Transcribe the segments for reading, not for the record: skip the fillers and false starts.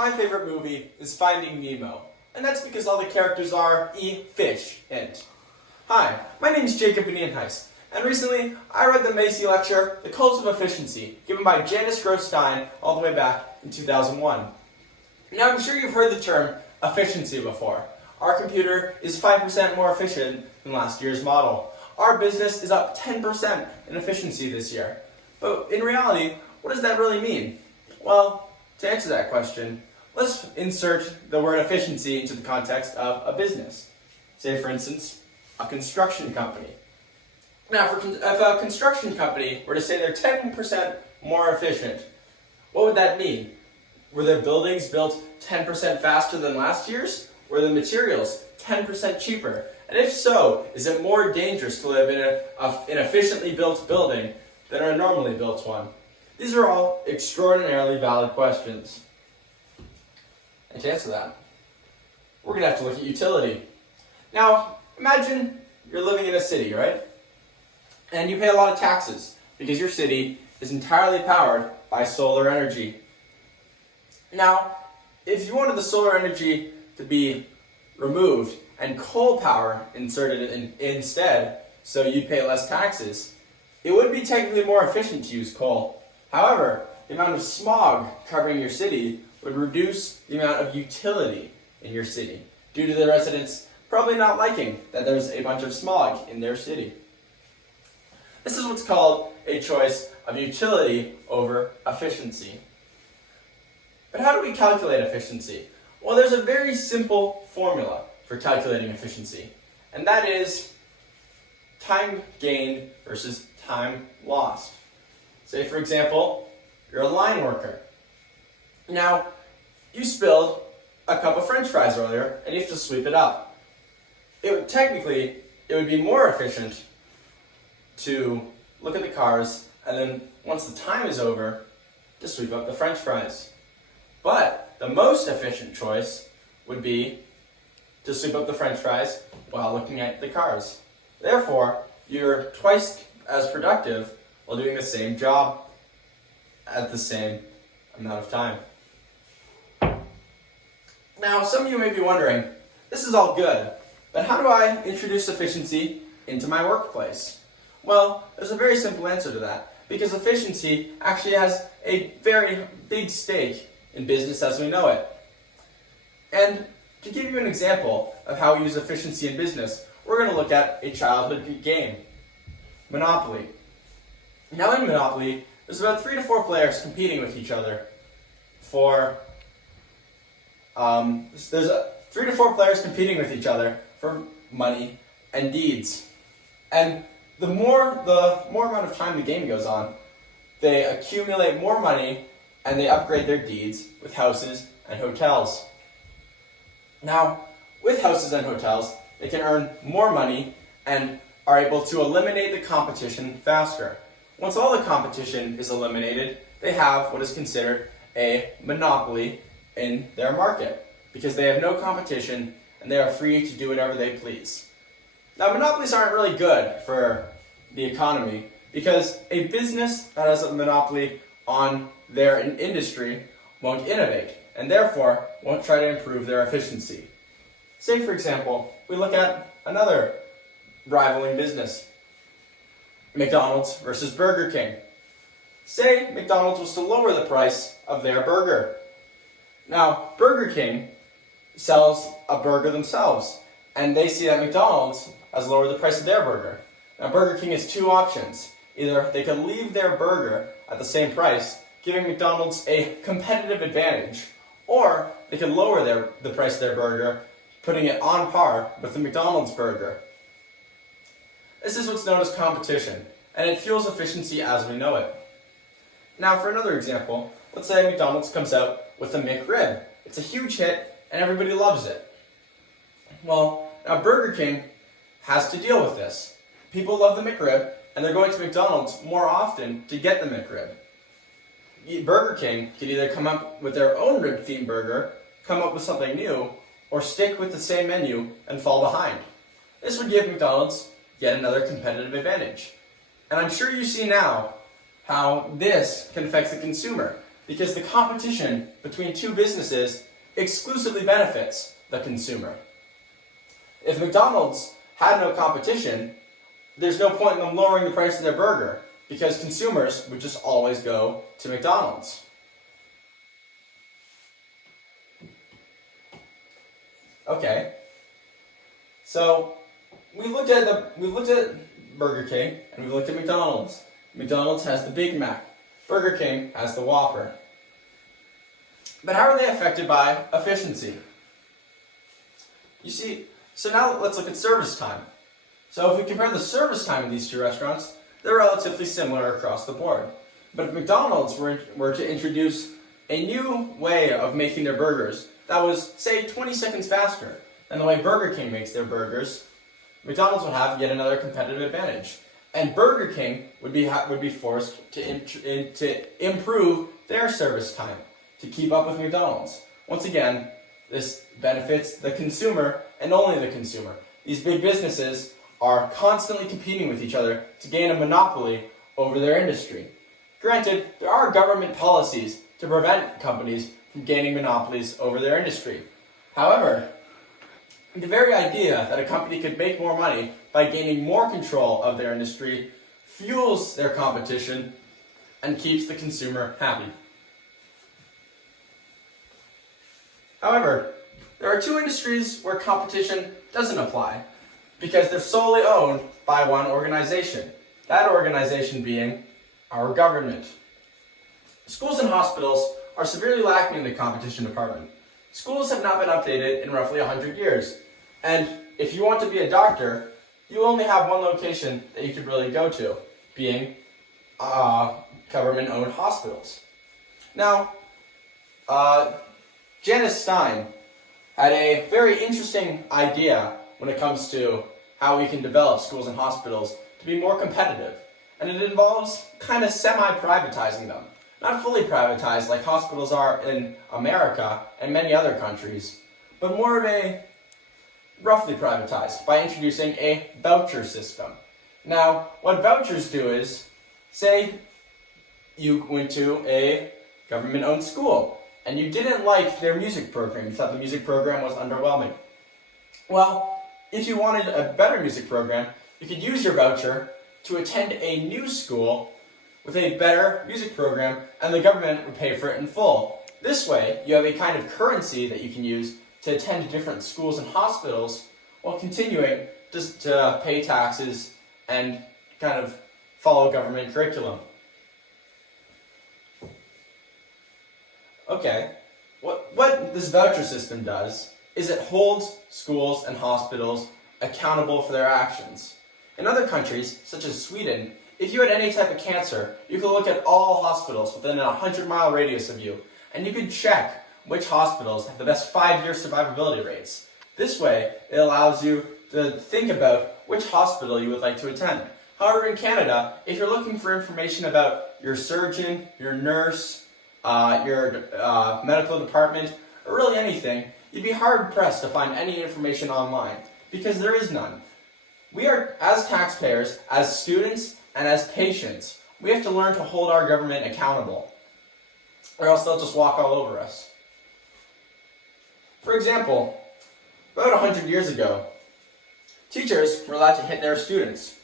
my favorite movie is Finding Nemo, and that's because all the characters are efficient. Hi, my name is Jacob Vanniejenhuis, and recently I read the Macy lecture, The Cult of Efficiency, given by Janice Gross-Stein all the way back in 2001. Now I'm sure you've heard the term efficiency before. Our computer is 5% more efficient than last year's model. Our business is up 10% in efficiency this year. But in reality, what does that really mean? Well, to answer that question, let's insert the word efficiency into the context of a business. Say, for instance, a construction company. Now, if a construction company were to say they're 10% more efficient, what would that mean? Were their buildings built 10% faster than last year's? Were the materials 10% cheaper? And if so, is it more dangerous to live in an efficiently built building than a normally built one? These are all extraordinarily valid questions. And to answer that, we're going to have to look at utility. Now, imagine you're living in a city, right? And you pay a lot of taxes because your city is entirely powered by solar energy. Now, if you wanted the solar energy to be removed and coal power inserted instead, so you'd pay less taxes, it would be technically more efficient to use coal. However, the amount of smog covering your city would reduce the amount of utility in your city, due to the residents probably not liking that there's a bunch of smog in their city. This is what's called a choice of utility over efficiency. But how do we calculate efficiency? Well, there's a very simple formula for calculating efficiency, and that is time gained versus time lost. Say, for example, you're a line worker. Now, you spilled a cup of French fries earlier, and you have to sweep it up. Technically, it would be more efficient to look at the cars, and then once the time is over, to sweep up the French fries. But the most efficient choice would be to sweep up the French fries while looking at the cars. Therefore, you're twice as productive while doing the same job at the same amount of time. Now, some of you may be wondering, this is all good, but how do I introduce efficiency into my workplace? Well, there's a very simple answer to that, because efficiency actually has a very big stake in business as we know it. And to give you an example of how we use efficiency in business, we're going to look at a childhood game, Monopoly. Now in Monopoly, there's about 3 to 4 players competing with each other for, there's 3 to 4 players competing with each other for money and deeds. And the more amount of time the game goes on, they accumulate more money and they upgrade their deeds with houses and hotels. Now, with houses and hotels, they can earn more money and are able to eliminate the competition faster. Once all the competition is eliminated, they have what is considered a monopoly in their market, because they have no competition and they are free to do whatever they please. Now, monopolies aren't really good for the economy, because a business that has a monopoly on their industry won't innovate, and therefore won't try to improve their efficiency. Say, for example, we look at another rivaling business, McDonald's versus Burger King. Say McDonald's was to lower the price of their burger. Now, Burger King sells a burger themselves, and they see that McDonald's has lowered the price of their burger. Now, Burger King has 2 options. Either they can leave their burger at the same price, giving McDonald's a competitive advantage, or they can lower the price of their burger, putting it on par with the McDonald's burger. This is what's known as competition, and it fuels efficiency as we know it. Now, for another example, let's say McDonald's comes out with a McRib. It's a huge hit, and everybody loves it. Well, now Burger King has to deal with this. People love the McRib, and they're going to McDonald's more often to get the McRib. Burger King could either come up with their own rib-themed burger, come up with something new, or stick with the same menu and fall behind. This would give McDonald's yet another competitive advantage. And I'm sure you see now how this can affect the consumer, because the competition between two businesses exclusively benefits the consumer. If McDonald's had no competition, there's no point in them lowering the price of their burger, because consumers would just always go to McDonald's. Okay, so we've looked at Burger King and we've looked at McDonald's. McDonald's has the Big Mac. Burger King has the Whopper. But how are they affected by efficiency? You see, so now let's look at service time. So if we compare the service time of these two restaurants, they're relatively similar across the board. But if McDonald's were to introduce a new way of making their burgers that was, say, 20 seconds faster than the way Burger King makes their burgers, McDonald's would have yet another competitive advantage. And Burger King would be forced to improve their service time to keep up with McDonald's. Once again, this benefits the consumer and only the consumer. These big businesses are constantly competing with each other to gain a monopoly over their industry. Granted, there are government policies to prevent companies from gaining monopolies over their industry. However, the very idea that a company could make more money by gaining more control of their industry fuels their competition and keeps the consumer happy. However, there are two industries where competition doesn't apply because they're solely owned by one organization. That organization being our government. Schools and hospitals are severely lacking in the competition department. Schools have not been updated in roughly 100 years. And if you want to be a doctor, you only have one location that you could really go to, being government-owned hospitals. Now, Janice Stein had a very interesting idea when it comes to how we can develop schools and hospitals to be more competitive. And it involves kind of semi-privatizing them. Not fully privatized like hospitals are in America and many other countries, but more of a roughly privatized by introducing a voucher system. Now, what vouchers do is, say you went to a government-owned school and you didn't like their music program, you thought the music program was underwhelming. Well, if you wanted a better music program, you could use your voucher to attend a new school with a better music program, and the government would pay for it in full. This way, you have a kind of currency that you can use to attend different schools and hospitals while continuing just to pay taxes and kind of follow government curriculum. Okay, what this voucher system does is it holds schools and hospitals accountable for their actions. In other countries, such as Sweden, if you had any type of cancer, you could look at all hospitals within a 100-mile radius of you, and you could check which hospitals have the best 5-year survivability rates. This way, it allows you to think about which hospital you would like to attend. However, in Canada, if you're looking for information about your surgeon, your nurse, your medical department, or really anything, you'd be hard-pressed to find any information online, because there is none. We are, as taxpayers, as students, and as patients, we have to learn to hold our government accountable, or else they'll just walk all over us. For example, about 100 years ago, teachers were allowed to hit their students.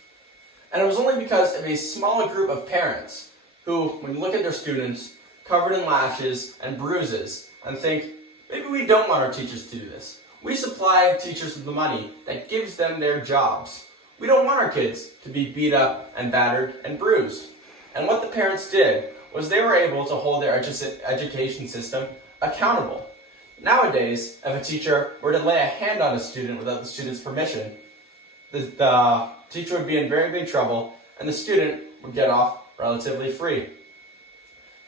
And it was only because of a small group of parents who, when you look at their students, covered in lashes and bruises, and think, maybe we don't want our teachers to do this. We supply teachers with the money that gives them their jobs. We don't want our kids to be beat up and battered and bruised. And what the parents did was they were able to hold their education system accountable. Nowadays, if a teacher were to lay a hand on a student without the student's permission, the teacher would be in very big trouble and the student would get off relatively free.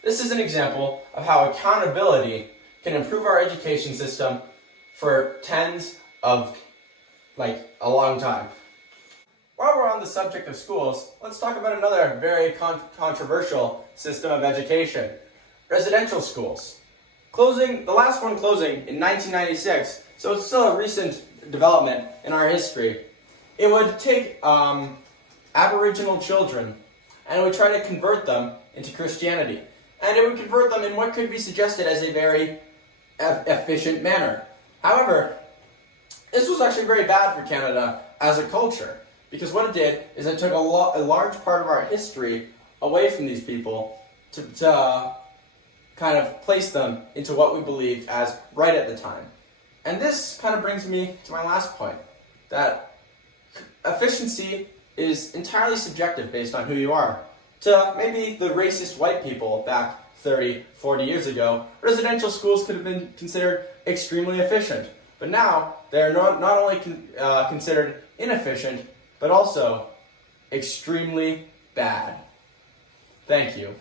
This is an example of how accountability can improve our education system for a long time. While we're on the subject of schools, let's talk about another very controversial system of education: residential schools. The last one closing in 1996, so it's still a recent development in our history. It would take Aboriginal children and it would try to convert them into Christianity. and it would convert them in what could be suggested as a very efficient manner. However, this was actually very bad for Canada as a culture, because what it did is it took a large part of our history away from these people to kind of place them into what we believed as right at the time. And this kind of brings me to my last point, that efficiency is entirely subjective based on who you are. To maybe the racist white people back 30, 40 years ago, residential schools could have been considered extremely efficient. But now, they're not only considered inefficient, but also extremely bad. Thank you.